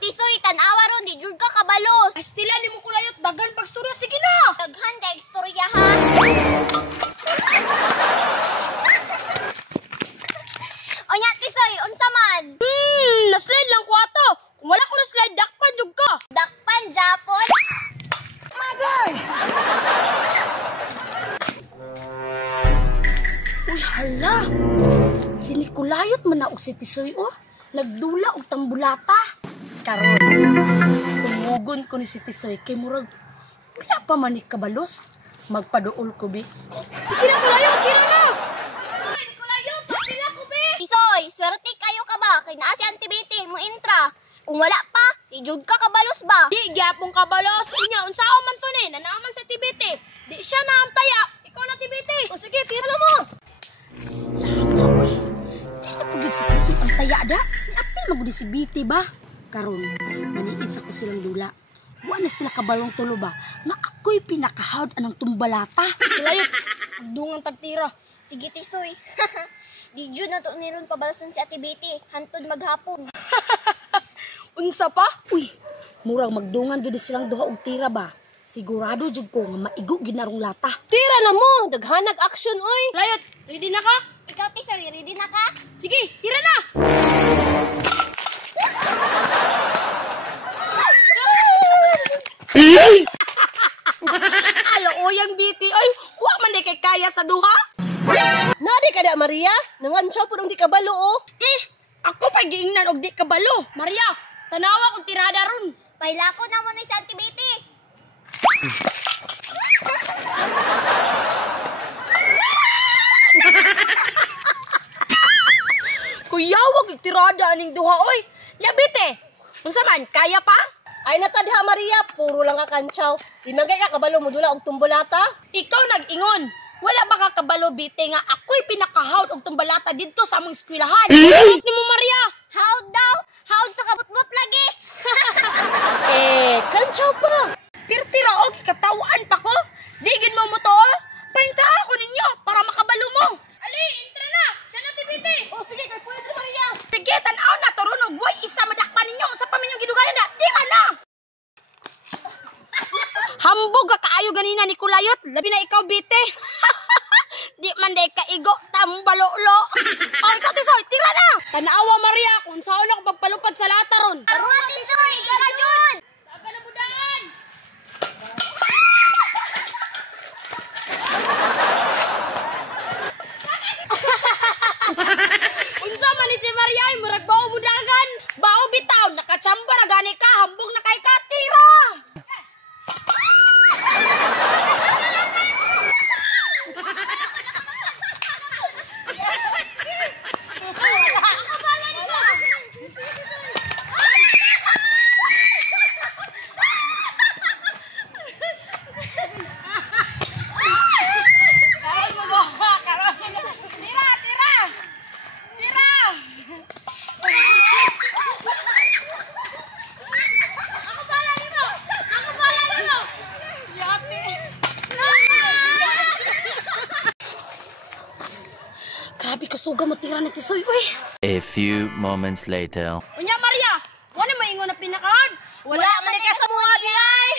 Tisoy, tanawa ron, di jud ka kabalos. Astila ni mo kulayot, daghan pagstorya, sige na. Daghan ka ekstoryahan. Onya, Tisoy, unsa man? Naslide lang ko ato. Kung wala ko na-slide, dakpan jud ka. Dakpan, Japon. Uy, hala. Si Nicolayot man na og si Tisoy, oh. Nagdula og tambulata. Karon, sumugon ko ni si Tisoy kay murag wala pa man ni kabalos. Magpaduol ko, bi. Sige na, Kulayot, tira na. Tisoy, Nicolayot, pila ko, be. Tisoy, swerte kayo ka ba? Kay naa si Auntie Betty, mo intra. Kung wala pa, di jud ka kabalos ba? Di, gyapong kabalos. Inya, unsao man to ni, nanaaman sa Tibete. Di siya na ang taya. Ikaw na, Tibete. O sige, tira na mo. Lama, uy. Di na pagod si Tisoy ang taya da. Apil magudi si Betty ba? Karon, maniit sa ko silang dula. Wala na sila kabalong tulo ba? Nga ako'y pinakahawd anang tumbalata. Kulayot, dungang tagtira. Sige, Tisoy. Di jud na to niron pabalason si Ate Betty. Hantod maghapon. Unsa pa? Uy, murag magdungan jud silang duha og tira ba? Sigurado jud ko nga maigo ginarong lata. Tira na mo, daghanag action oy. Kulayot, ready na ka? Ikaw, Tisoy, ready na ka? Sige, tira na! Alo, oyang Betty. Ay, wa man di kay kaya sa duha. Nadi ka da Maria, nangansyaw pud di kabalo oh. Ako pa giingnan og di kabalo. Maria, tanawa kung tirada ron. Pailako na mo ni si Auntie Betty. Kuya, wag tirada aning duha oy. Nya Betty, unsa man kaya pa? Ay natadha Maria, puro lang ka kansyaw. Di man kay ka kabalo mo dula og tumbolata. Ikaw nag-ingon. Wala ba ka kabalo, Betty, nga ako'y pinakahawd og tumbalata dito sa among eskwelahan? Ni mo, Maria. Howd daw? Howd sa kabutbut lagi? Kansyaw pa. Pirtira og katawaan pa ko. Digid mo mo to. Painta ako ninyo para makabalo mo. Ali, intra na. Siya na Betty. Oh sige, kay pwede Maria. Sige, tanaw na turunog. Way isa madakpan ninyo sa paminyong gidugayan na. Tira na. Hambog ka kaayo ganina ni Kulayot. Labi na ikaw, Betty. Di man day ka igo tambalolo. Oh, ikaw Tisoy, tira na. Tanawa Maria kung saan ako pagpalupad sa lata ron. Karuha, Tisoy! Ika ka dyan! Taga na mudaan. Unsa man ni si Maria ay murag bao mudagan. Bao bitaw nakachamba na gani ka hambog na kay katira. Grabe ka suga mo tira ni Tisoy, uy. A few moments later. Unya Maria, wala mo ingon na pinakahad. Wala man ka sa mga di ay.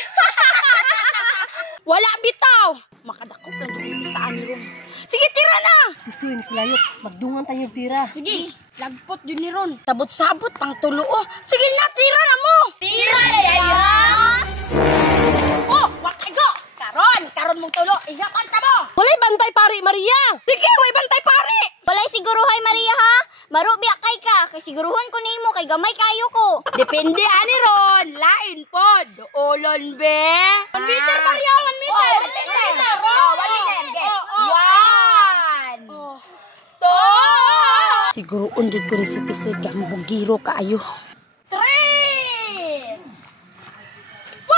Wala bitaw. Makadakop lang dito sa ani ron. Sige, tira na. Tisoy ni Kulayot, magdungan tayo tira. Sige, lagpot yun ni ron. Tabot-sabot pang tulo, oh. Sige na, tira na mo. Tira na yaya! Oh, wakago. Karon mong tulo. Iyapan ka mo. Walay bantay pari Maria. Sige, way bantay pare. Balay siguruhay, Maria, ha? Maro biya kay ka. Kay siguruhan ko nimo kay gamay kayo ko. Depende ani ron. Lain pod. Olon be. 1 meter, Maria. 1 meter. 1 meter. 1 meter. 1. 2. Siguro undod ko ni si Tisoy kaya mabugiro kaayo. 3. 4.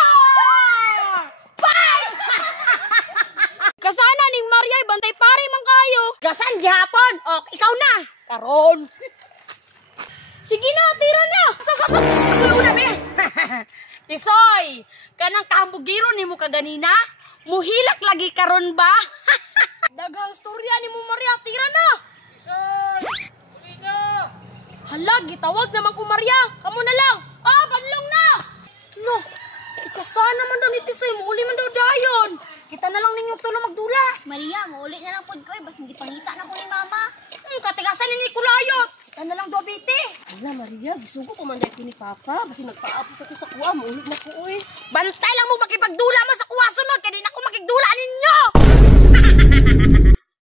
5. Kasana ning Maria bantay pare man kayo. Gasan gihapon. O, ikaw na. Karon. Sige na, tira na. Ako una be. Tisoy, kanang kahambugiro nimo kaganina, muhilak lagi karon ba? Daghang storya nimo Maria, tira na. Tisoy, uli na. Hala, gitawag naman ko Maria. Kamo na lang. Ah, padlong na! No, ikasana naman daw ni Tisoy, muuli man daw dayon. Kita na lang ninyong tulo magdula. Maria, mauli na lang pod ko bas hindi pangita na ko ni mama. Katigasan ni Kulayot. Kita na lang daw, Bete. Wala, Maria, gisugo ko man dahil ko ni Papa. Basi nagpaabot ito sa kuwa, maulit na ko, oy. Bantay lang mo makipagdula mo sa kuwa sunod, kaya di na ako makigdula ninyo.